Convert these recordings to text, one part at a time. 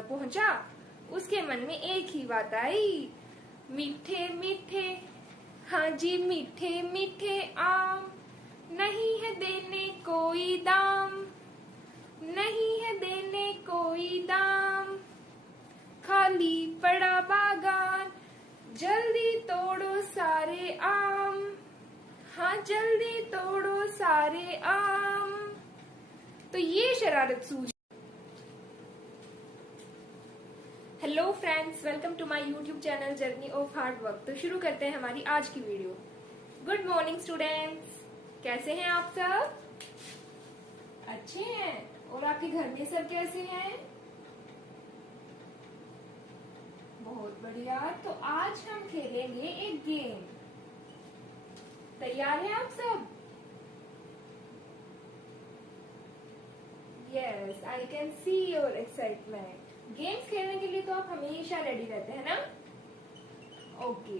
पहुंचा, उसके मन में एक ही बात आई, मीठे मीठे, हाँ जी मीठे मीठे आम, नहीं है देने कोई दाम, नहीं है देने कोई दाम, खाली पड़ा बागान, जल्दी तोड़ो सारे आम, हाँ जल्दी तोड़ो सारे आम। तो ये शरारत सूझ। Hello friends, welcome to my YouTube channel journey of hard work. तो शुरू करते हैं हमारी आज की वीडियो। गुड मॉर्निंग स्टूडेंट्स, कैसे हैं आप सब? अच्छे हैं? और आपके घर में सब कैसे हैं? बहुत बढ़िया। तो आज हम खेलेंगे एक गेम। तैयार हैं आप सब? Yes, I can see your excitement. Games खेलने के लिए तो आप हमेशा रेडी रहते हैं ना? Okay.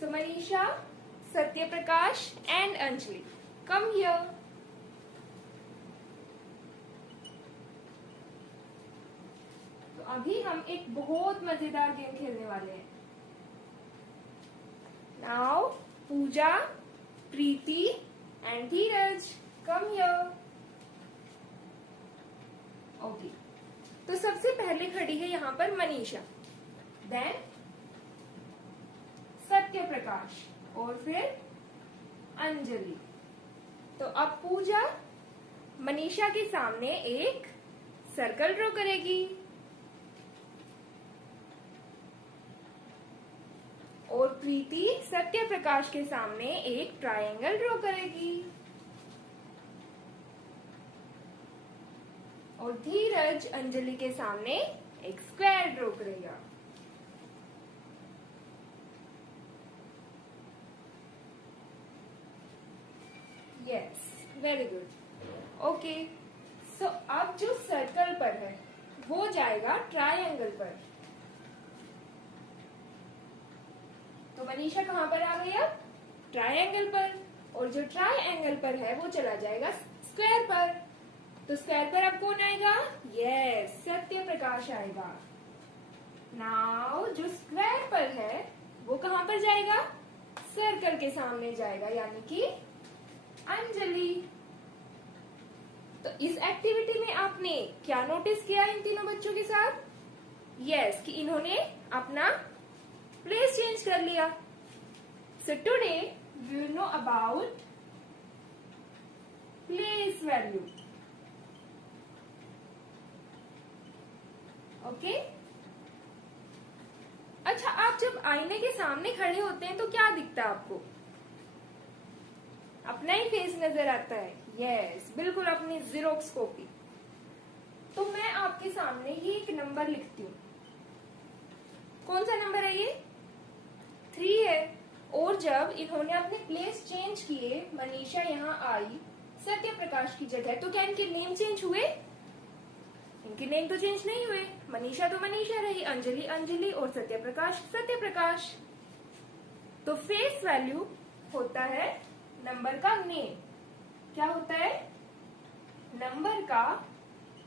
So Manisha, Satya Prakash and Anjali, come here. तो अभी हम एक बहुत मजेदार गेम खेलने वाले हैं। Now Puja, Preeti and Dheeraj, come here. Okay. तो सबसे पहले खड़ी है यहाँ पर मनीषा, देन सत्य प्रकाश और फिर अंजलि। तो अब पूजा मनीषा के सामने एक सर्कल ड्रॉ करेगी और प्रीति सत्य प्रकाश के सामने एक ट्रायंगल ड्रॉ करेगी और धीरज अंजलि के सामने एक स्क्वायर ड्रॉ करेगा। Yes, very good. ओके। सो अब जो सर्कल पर है वो जाएगा ट्रायंगल पर। तो मनीषा कहाँ पर आ गई अब? ट्रायंगल पर। और जो ट्रायंगल पर है वो चला जाएगा स्क्वायर पर। तो स्क्वायर पर अब कौन आएगा? यस, सत्य प्रकाश आएगा। नाउ जो स्क्वायर पर है वो कहाँ पर जाएगा? सर्कल के सामने जाएगा, यानी कि अंजलि। तो इस एक्टिविटी में आपने क्या नोटिस किया इन तीनों बच्चों के साथ? यस, कि इन्होंने अपना प्लेस चेंज कर लिया। So today we will know about place value. Okay. अच्छा, आप जब आईने के सामने खड़े होते हैं तो क्या दिखता है आपको? अपना ही फेस नजर आता है। यस, बिल्कुल अपनी ज़ेरॉक्स कॉपी। तो मैं आपके सामने ये एक नंबर लिखती हूँ। कौन सा नंबर है ये? 3 है। और जब इन्होंने अपने प्लेस चेंज किए, मनीषा यहाँ आई सत्य प्रकाश की जगह, तो क्या इनके नेम चेंज हुए? इनके नेम तो चेंज नहीं हुए। मनीषा तो मनीषा रही, अंजलि अंजलि और सत्य प्रकाश सत्य प्रकाश। तो फेस वैल्यू होता है नंबर का नेम। क्या होता है? नंबर का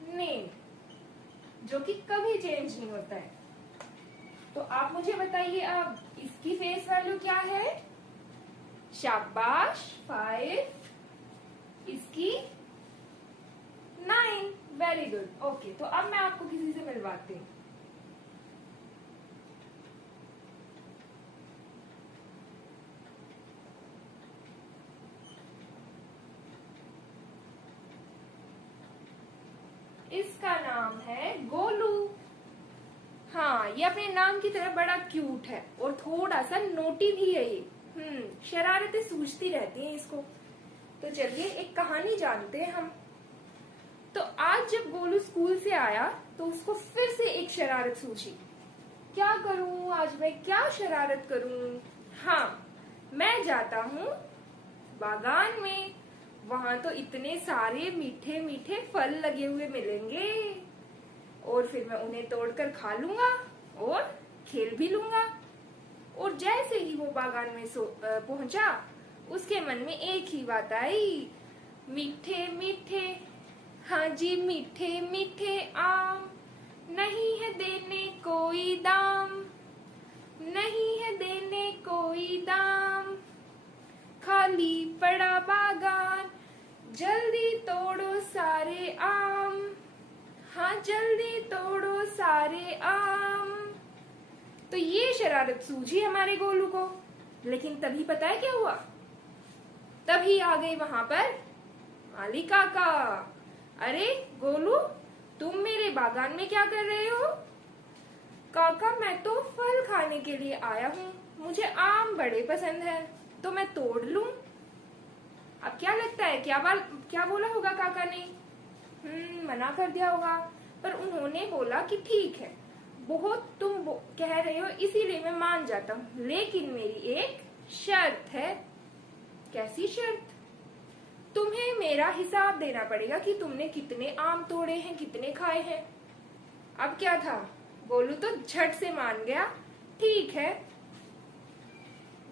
नेम, जो कि कभी चेंज नहीं होता है। तो आप मुझे बताइए अब इसकी फेस वैल्यू क्या है? शाबाश, 5। इसकी 9। Very good. ओके। तो अब मैं आपको किसी से मिलवाती हूँ। इसका नाम है गोलू। हाँ, ये अपने नाम की तरह बड़ा क्यूट है और थोड़ा सा नोटी भी है ये। शरारतें सूझती रहती हैं इसको। तो चलिए एक कहानी जानते हैं हम। तो आज जब गोलू स्कूल से आया तो उसको फिर से एक शरारत सूझी। क्या करूं आज, मैं क्या शरारत करूं? हाँ, मैं जाता हूँ बागान में, वहां तो इतने सारे मीठे मीठे फल लगे हुए मिलेंगे और फिर मैं उन्हें तोड़कर खा लूंगा और खेल भी लूंगा। और जैसे ही वो बागान में पहुंचा, उसके मन में एक ही बात आई, मीठे मीठे, हाँ जी मीठे मीठे आम, नहीं कोई दाम, नहीं है देने कोई दाम, खाली पड़ा बागान, जल्दी तोड़ो सारे आम, हाँ जल्दी तोड़ो सारे आम। तो ये शरारत सूझी हमारे गोलू को, लेकिन तभी पता है क्या हुआ? तभी आ गए वहां पर माली काका। अरे गोलू, तुम मेरे बागान में क्या कर रहे हो? काका, मैं तो फल खाने के लिए आया हूँ, मुझे आम बड़े पसंद है, तो मैं तोड़ लूं। अब क्या लगता है, क्या बोला होगा काका ने? मना कर दिया होगा, पर उन्होंने बोला कि ठीक है, बहुत तुम कह रहे हो इसीलिए मैं मान जाता हूँ, लेकिन मेरी एक शर्त है। कैसी शर्त? तुम्हें मेरा हिसाब देना पड़ेगा कि तुमने कितने आम तोड़े हैं, कितने खाए हैं। अब क्या था, गोलू तो झट से मान गया। ठीक है,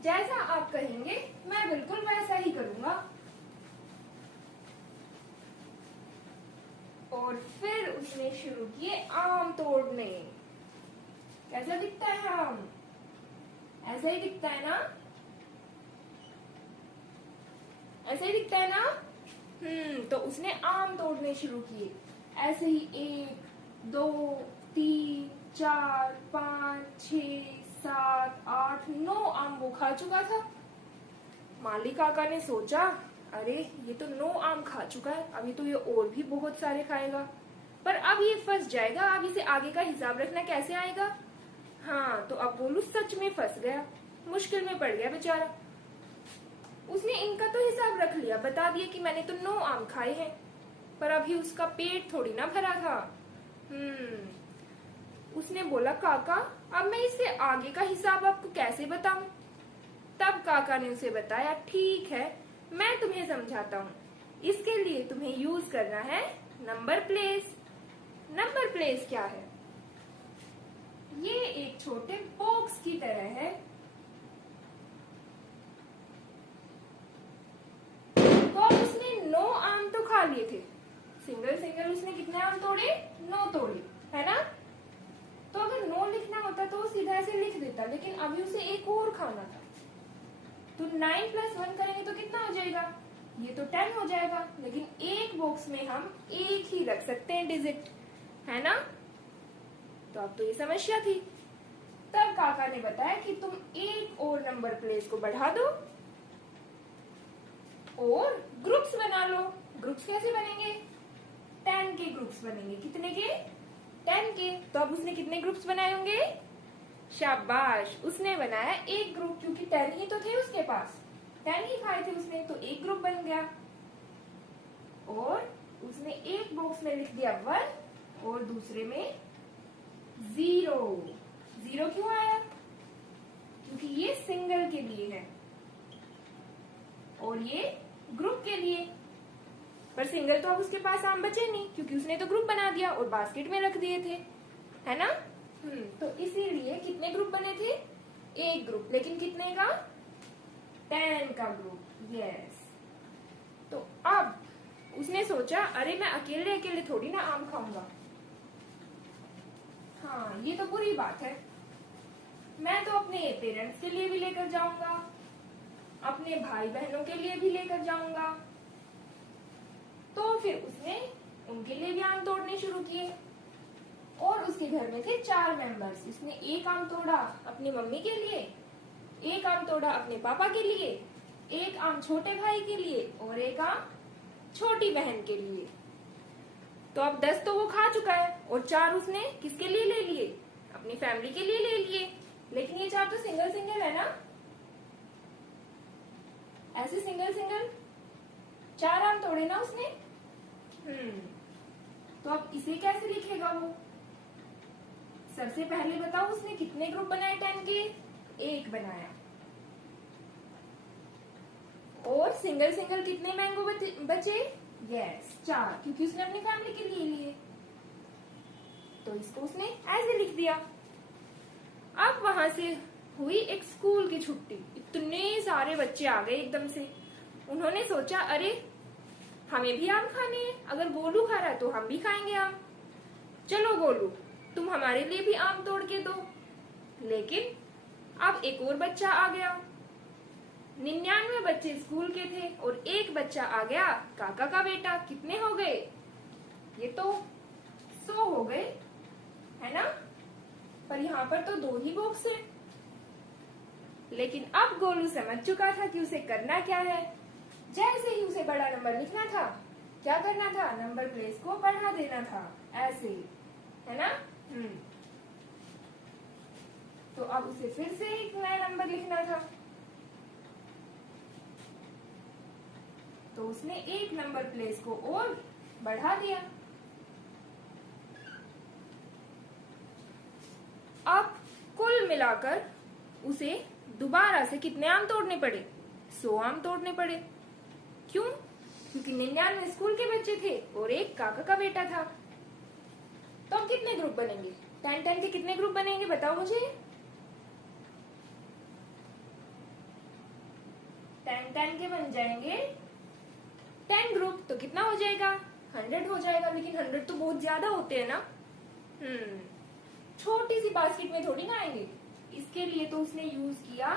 जैसा आप कहेंगे मैं बिल्कुल वैसा ही करूंगा। और फिर उसने शुरू किए आम तोड़ने। कैसा दिखता है आम? ऐसा ही दिखता है ना? ऐसा ही दिखता है ना? तो उसने आम तोड़ने शुरू किए। ऐसे ही 1 2 3 4 5 6 7 8 9 आम वो खा चुका था। माली काका ने सोचा, अरे ये तो 9 आम खा चुका है, अभी तो ये और भी बहुत सारे खाएगा, पर अब ये फंस जाएगा, अब इसे आगे का हिसाब रखना कैसे आएगा? हाँ, तो अब गोलू सच में फंस गया, मुश्किल में पड़ गया बेचारा। उसने इनका तो हिसाब रख लिया, बता दिया कि मैंने तो 9 आम खाए हैं, पर अभी उसका पेट थोड़ी ना भरा था। उसने बोला, काका अब मैं इससे आगे का हिसाब आपको कैसे बताऊं? तब काका ने उसे बताया, ठीक है मैं तुम्हें समझाता हूँ। इसके लिए तुम्हें यूज करना है नंबर प्लेस। नंबर प्लेस क्या है? ये एक छोटे बॉक्स की तरह है। तो अब उसने 9 आम तो खा लिए थे, सिंगल सिंगल उसने कितने आम तोड़े? 9 तोड़े, है ना? तो अगर 9 लिखना होता तो वो सीधा ऐसे लिख देता, लेकिन अभी उसे एक और खाना था। तो 9 + 1 करेंगे तो कितना हो जाएगा? ये तो 10 हो जाएगा, लेकिन एक बॉक्स में हम एक ही रख सकते हैं डिजिट, है ना? तो अब तो ये समस्या थी। तब काका ने बताया कि तुम एक और नंबर प्लेस को बढ़ा दो और ग्रुप्स बना लो। ग्रुप्स कैसे बनेंगे? 10 के ग्रुप्स बनेंगे। कितने के? 10 के। तो अब उसने कितने ग्रुप्स बनाए होंगे? शाबाश, उसने बनाया एक ग्रुप, क्योंकि 10 ही तो थे उसके पास, 10 ही खाए थे उसने, तो एक ग्रुप बन गया। और उसने एक बॉक्स में लिख दिया 1 और दूसरे में 0। 0 क्यों आया? क्योंकि ये सिंगल के लिए है और ये ग्रुप के लिए। पर सिंगल तो अब उसके पास आम बचे नहीं, क्योंकि उसने तो ग्रुप बना दिया और बास्केट में रख दिए थे, है ना? तो इसीलिए कितने ग्रुप बने थे? एक ग्रुप, लेकिन कितने का? 10 का ग्रुप। यस। तो अब उसने सोचा, अरे मैं अकेले अकेले थोड़ी ना आम खाऊंगा। हाँ, ये तो बुरी बात है। मैं तो अपने पेरेंट्स के लिए भी लेकर जाऊंगा, अपने भाई बहनों के लिए भी लेकर जाऊंगा। तो फिर उसने उनके लिए भी आम तोड़ने शुरू किए। और उसके घर में थे 4 मेंबर्स। उसने एक आम तोड़ा अपनी मम्मी के लिए, एक आम तोड़ा अपने पापा के लिए, एक आम छोटे भाई के लिए और एक आम छोटी बहन के लिए। तो अब 10 तो वो खा चुका है और 4 उसने किसके लिए ले लिए? अपनी फैमिली के लिए ले लिए। लेकिन ये 4 तो सिंगल सिंगल है ना, ऐसे सिंगल सिंगल 4 आम तोड़े ना उसने। तो अब इसे कैसे लिखेगा वो? सबसे पहले बताओ उसने कितने ग्रुप बनाए 10 के? एक बनाया। और सिंगल सिंगल कितने मैंगो बचे? यस, 4, क्योंकि उसने अपनी फैमिली के लिए लिए। तो इसको उसने ऐसे लिख दिया। अब वहां से हुई एक स्कूल की छुट्टी। इतने सारे बच्चे आ गए एकदम से। उन्होंने सोचा, अरे हमें भी आम खाने हैं, अगर गोलू खा रहा है तो हम भी खाएंगे आम। चलो गोलू, तुम हमारे लिए भी आम तोड़ के दो। लेकिन अब एक और बच्चा आ गया। 99 बच्चे स्कूल के थे और एक बच्चा आ गया काका का बेटा। कितने हो गए? ये तो 100 हो गए, है ना? पर यहाँ पर तो 2 ही बॉक्स है। लेकिन अब गोलू समझ चुका था कि उसे करना क्या है। जैसे ही उसे बड़ा नंबर लिखना था, क्या करना था? नंबर प्लेस को बढ़ा देना था, ऐसे, है ना? तो अब उसे फिर से एक नया नंबर लिखना था। तो उसने एक नंबर प्लेस को और बढ़ा दिया। अब कुल मिलाकर उसे दोबारा से कितने आम तोड़ने पड़े? 100 आम तोड़ने पड़े। क्यों? क्योंकि 99 स्कूल के बच्चे थे और एक काका का बेटा था। तो अब कितने ग्रुप बनेंगे? 10-10 के कितने ग्रुप बनेंगे बताओ मुझे? 10-10 के बन जाएंगे 10 ग्रुप। तो कितना हो जाएगा? 100 हो जाएगा। लेकिन 100 तो बहुत ज्यादा होते हैं ना। छोटी सी बास्केट में थोड़ी ना आएंगे। इसके लिए तो उसने यूज किया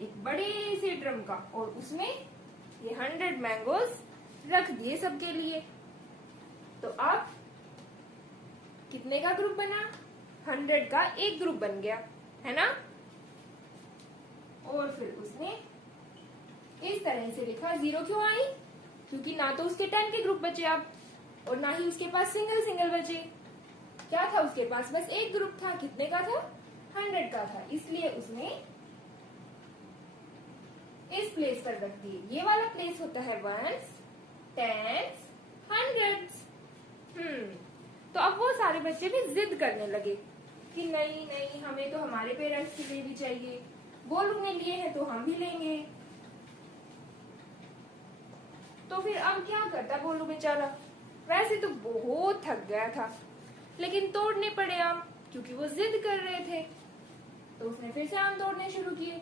एक बड़े से ड्रम का और उसमें ये 100 मैंगोज रख दिए सबके लिए। तो अब कितने का ग्रुप बना? 100 का एक ग्रुप बन गया, है ना? और फिर उसने इस तरह से लिखा। 0 क्यों आई? क्योंकि ना तो उसके 10 के ग्रुप बचे अब और ना ही उसके पास सिंगल बचे। क्या था उसके पास? बस एक ग्रुप था। कितने का था? 100 का था। इसलिए उसने इस प्लेस पर रख दिए। ये वाला प्लेस होता है 1s, 10s, 100s। तो अब वो सारे बच्चे भी जिद करने लगे कि नहीं नहीं, हमें तो हमारे पेरेंट्स के लिए भी चाहिए। गोलू ने लिए हैं तो हम भी लेंगे। तो फिर अब क्या करता गोलू बेचारा? वैसे तो बहुत थक गया था, लेकिन तोड़ने पड़े आम क्योंकि वो जिद कर रहे थे। तो उसने फिर से आम तोड़ने शुरू किए।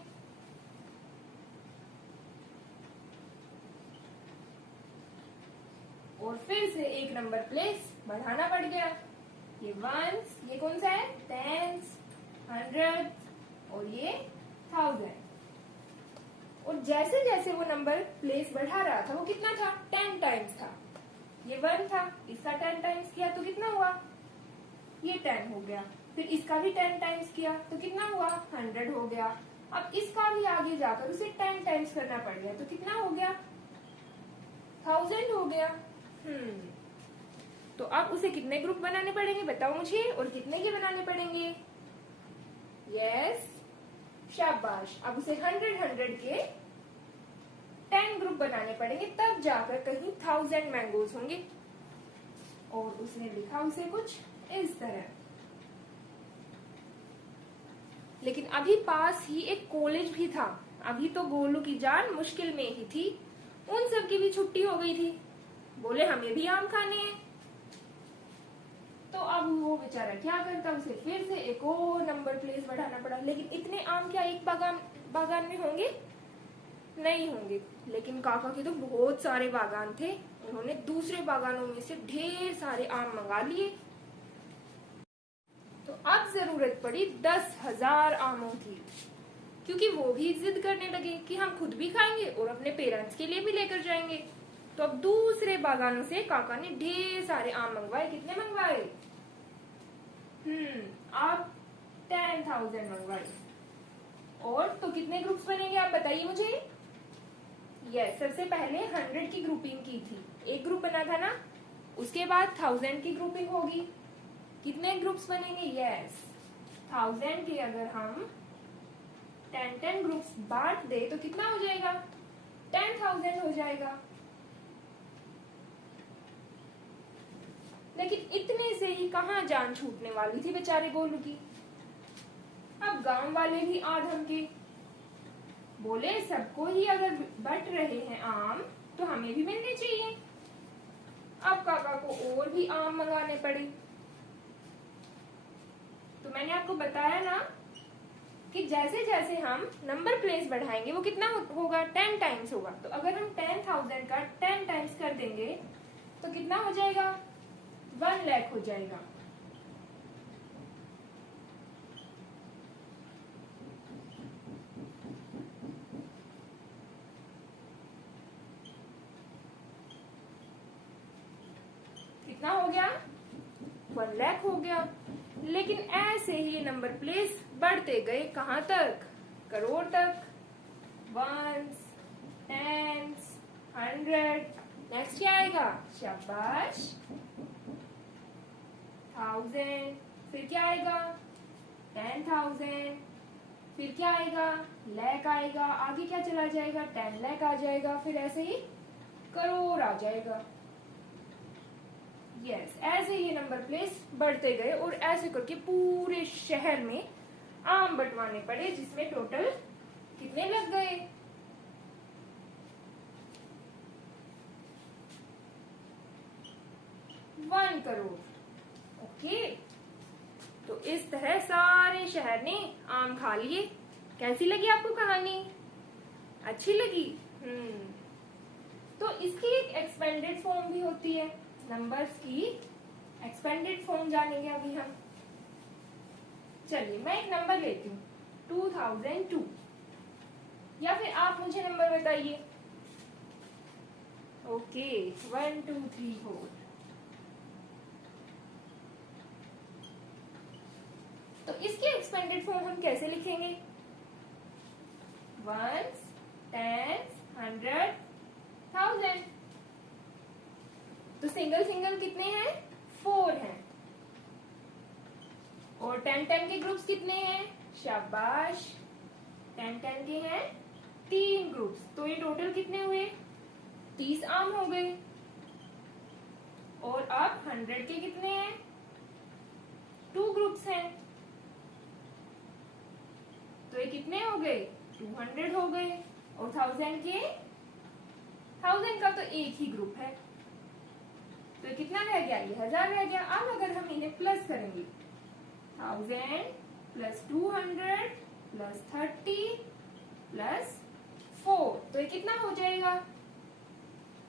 और फिर से एक नंबर प्लेस बढ़ाना पड़ गया। ये 1s, ये कौन सा है? 10s, 100 और ये 1000। और जैसे जैसे वो नंबर प्लेस बढ़ा रहा था, वो कितना था? 10 टाइम्स था। ये 1 था, इसका 10 टाइम्स किया तो कितना हुआ? ये 10 हो गया। फिर इसका भी 10 टाइम्स किया तो कितना हुआ? 100 हो गया। अब इसका भी आगे जाकर उसे 10 टाइम्स करना पड़ गया तो कितना हो गया? 1000 हो गया। तो अब उसे कितने ग्रुप बनाने पड़ेंगे बताओ मुझे? और कितने के बनाने पड़ेंगे? यस, शाबाश। अब उसे 100 के 10 ग्रुप बनाने पड़ेंगे, तब जाकर कहीं 1000 मैंगोज होंगे। और उसने लिखा उसे कुछ इस तरह। लेकिन अभी पास ही एक कॉलेज भी था। अभी तो गोलू की जान मुश्किल में ही थी। उन सब की भी छुट्टी हो गई थी। बोले हमें भी आम खाने हैं। तो अब वो बेचारा क्या करता? उसे फिर से एक और नंबर प्लेस बढ़ाना पड़ा। लेकिन इतने आम क्या एक बागान में होंगे? नहीं होंगे। लेकिन काका के तो बहुत सारे बागान थे। उन्होंने दूसरे बागानों में से ढेर सारे आम मंगा लिए। तो अब जरूरत पड़ी 10,000 आमों की, क्योंकि वो भी जिद करने लगे कि हम खुद भी खाएंगे और अपने पेरेंट्स के लिए भी लेकर जाएंगे। तो अब दूसरे बागानों से काका ने ढेर सारे आम मंगवाए। कितने मंगवाए? अब 10,000 मंगवाए। और तो कितने ग्रुप्स बनेंगे आप बताइए मुझे? यस, सबसे पहले 100 की ग्रुपिंग की थी। एक ग्रुप बना था ना, उसके बाद 1000 की ग्रुपिंग होगी। कितने ग्रुप्स बनेंगे? यस, 1000 के अगर हम 10 ग्रुप्स बांट दे तो कितना हो जाएगा? 10,000 हो जाएगा। लेकिन इतने से ही कहाँ जान छूटने वाली थी बेचारे गोलू की। अब गांव वाले भी आधम के बोले सबको ही अगर बट रहे हैं आम तो हमें भी मिलने चाहिए। अब काका को और भी आम मंगाने पड़े। तो मैंने आपको बताया ना कि जैसे जैसे हम नंबर प्लेस बढ़ाएंगे वो कितना होगा? 10 टाइम्स होगा। तो अगर हम 10,000 का 10 टाइम्स कर देंगे तो कितना हो जाएगा? 1 लाख हो जाएगा। कितना हो गया? 1 लाख हो गया। लेकिन ऐसे ही ये नंबर प्लेस बढ़ते गए कहां तक? करोड़ तक। Once, tens, 100। नेक्स्ट क्या आएगा? शाबाश, 1000। फिर क्या आएगा? 10,000। फिर क्या आएगा? लाख आएगा। आगे क्या चला जाएगा? 10 लाख आ जाएगा। फिर ऐसे ही करोड़ आ जाएगा। यस, ऐसे ये नंबर प्लेस बढ़ते गए और ऐसे करके पूरे शहर में आम बंटवाने पड़े, जिसमें टोटल कितने लग गए? 1 करोड़। ओके, तो इस तरह सारे शहर ने आम खा लिए। कैसी लगी आपको कहानी? अच्छी लगी? तो इसकी एक एक्सपेंडेड फॉर्म भी होती है। नंबर्स की एक्सपेंडेड फॉर्म जानेंगे अभी हम। चलिए, मैं एक नंबर लेती हूँ, 2002। या फिर आप मुझे नंबर बताइए। ओके, 1 2 3 4। तो इसके एक्सपेंडेड फॉर्म हम कैसे लिखेंगे? Ones, tens, 100, 1000। तो सिंगल सिंगल कितने हैं? 4 हैं। और 10 के ग्रुप्स कितने हैं? शाबाश, 10 के हैं 3 ग्रुप्स। तो ये टोटल कितने हुए? 30 आम हो गए। और अब 100 के कितने हैं? 2 ग्रुप्स हैं। तो ये कितने हो गए? 200 हो गए। और 1000 के, 1000 का तो एक ही ग्रुप है, तो ये कितना रह गया? ये 1000 रह गया। अब अगर हम इन्हें प्लस करेंगे, 1000 प्लस 200 प्लस 30 प्लस 4, तो ये कितना हो जाएगा?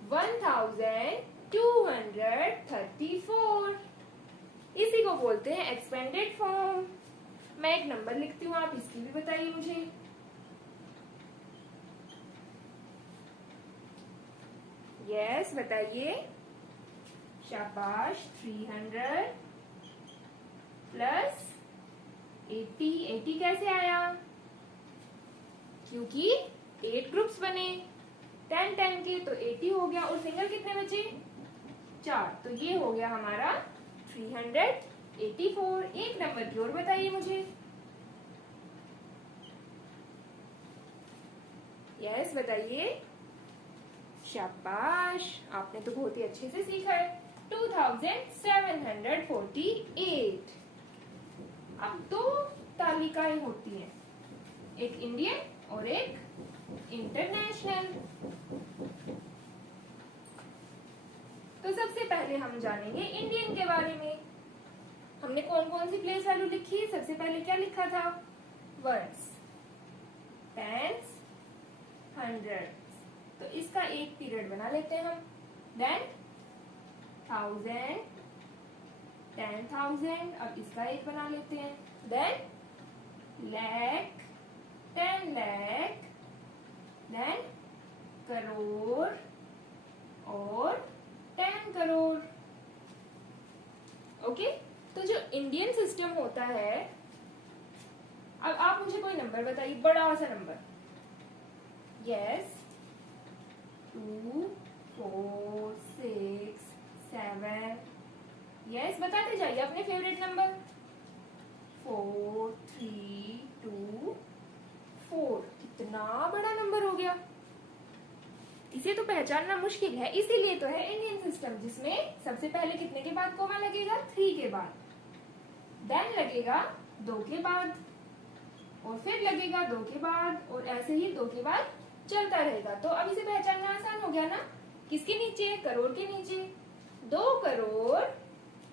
1234। इसी को बोलते हैं एक्सपेंडेड फॉर्म। मैं एक नंबर लिखती हूँ, आप इसकी भी बताइए मुझे। यस, बताइए। शाबाश, 300 प्लस 80। 80 कैसे आया? क्योंकि 8 ग्रुप्स बने 10 के, तो 80 हो गया। और सिंगल कितने बचे? 4। तो ये हो गया हमारा 384। एक नंबर की और बताइए मुझे। यस, बताइए। शाबाश, आपने तो बहुत ही अच्छे से सीखा है। 2748। अब 2 तालिकाएं होती हैं, एक इंडियन और एक इंटरनेशनल। तो सबसे पहले हम जानेंगे इंडियन के बारे में। हमने कौन कौन सी प्लेस वैल्यू लिखी? सबसे पहले क्या लिखा था? Ones, tens, 100। तो इसका एक पीरियड बना लेते हैं हम। देन 1000, 10,000। अब इसका एक बना लेते हैं। देन लाख, 10 लाख। देन करोड़ और 10 करोड़। ओके, तो जो इंडियन सिस्टम होता है, अब आप मुझे कोई नंबर बताइए, बड़ा सा नंबर। यस, 2 4 6 7। यस, बताते जाइए अपने फेवरेट नंबर। 4 3 2 4। कितना बड़ा नंबर हो गया। इसे तो पहचानना मुश्किल है, इसीलिए तो है इंडियन सिस्टम, जिसमें सबसे पहले कितने के बाद कोमा लगेगा? 3 के बाद। देन लगेगा 2 के बाद, और फिर लगेगा 2 के बाद, और ऐसे ही 2 के बाद चलता रहेगा। तो अब इसे पहचानना आसान हो गया ना? किसके नीचे? करोड़ के नीचे। 2 करोड़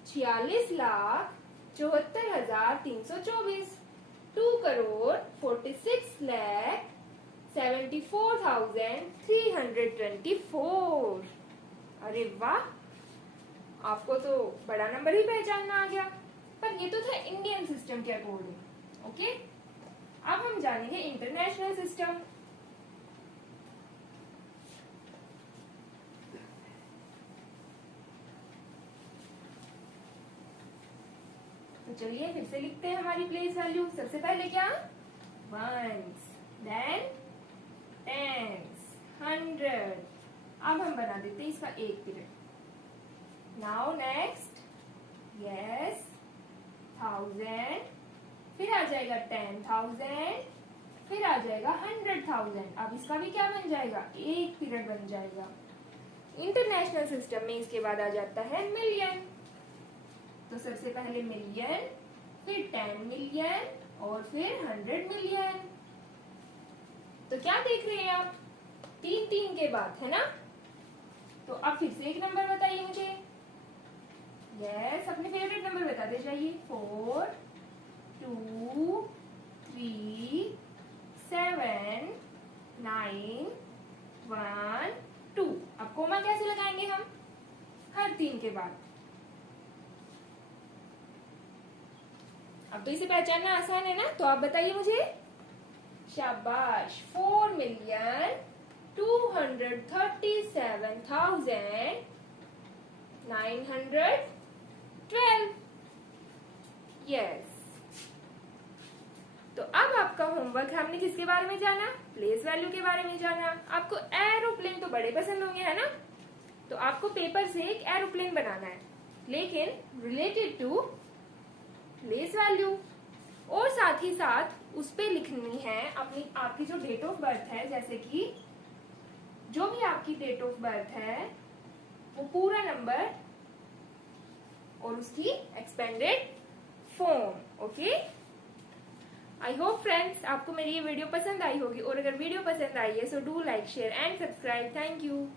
46,74,324। 2 करोड़ 46,74,324। अरे वाह, आपको तो बड़ा नंबर ही पहचानना आ गया, पर ये तो था इंडियन सिस्टम के अकॉर्डिंग। ओके, अब हम जानेंगे इंटरनेशनल सिस्टम। तो चलिए फिर से लिखते हैं हमारी प्लेस वैल्यू। सबसे पहले क्या, वंस, देन टेंस, 100। अब हम बना देते हैं इसका एक पीरियड। नाउ नेक्स्ट, यस, 1000, फिर आ जाएगा 10,000, फिर आ जाएगा 100,000। अब इसका भी क्या बन जाएगा, एक पीरियड बन जाएगा। इंटरनेशनल सिस्टम में इसके बाद आ जाता है मिलियन। तो सबसे पहले मिलियन, फिर 10 मिलियन और फिर 100 मिलियन। तो क्या देख रहे हैं आप, 3 के बाद, है ना। तो अब फिर से एक नंबर बताइए मुझे। यस, अपने फेवरेट नंबर बताते जाइए। 4, 2, 3, 7, 9, 1, 2। अब कोमा कैसे लगाएंगे हम, हर 3 के बाद। अब तो इसे पहचानना आसान है ना, तो आप बताइए मुझे। शाबाश, 4,237,912। यस। तो अब आपका होमवर्क, हमने किसके बारे में जाना, प्लेस वैल्यू के बारे में जाना। आपको एरोप्लेन तो बड़े पसंद होंगे, है ना। तो आपको पेपर से एक एरोप्लेन बनाना है, लेकिन रिलेटेड टू प्लेस वैल्यू, और साथ ही साथ उस पे लिखनी है अपनी, आपकी जो डेट ऑफ बर्थ है, जैसे कि जो भी आपकी डेट ऑफ बर्थ है वो पूरा नंबर और उसकी expanded form. Okay, I hope friends आपको मेरी ये वीडियो पसंद आई होगी, और अगर वीडियो पसंद आई है so do like, share and subscribe. Thank you.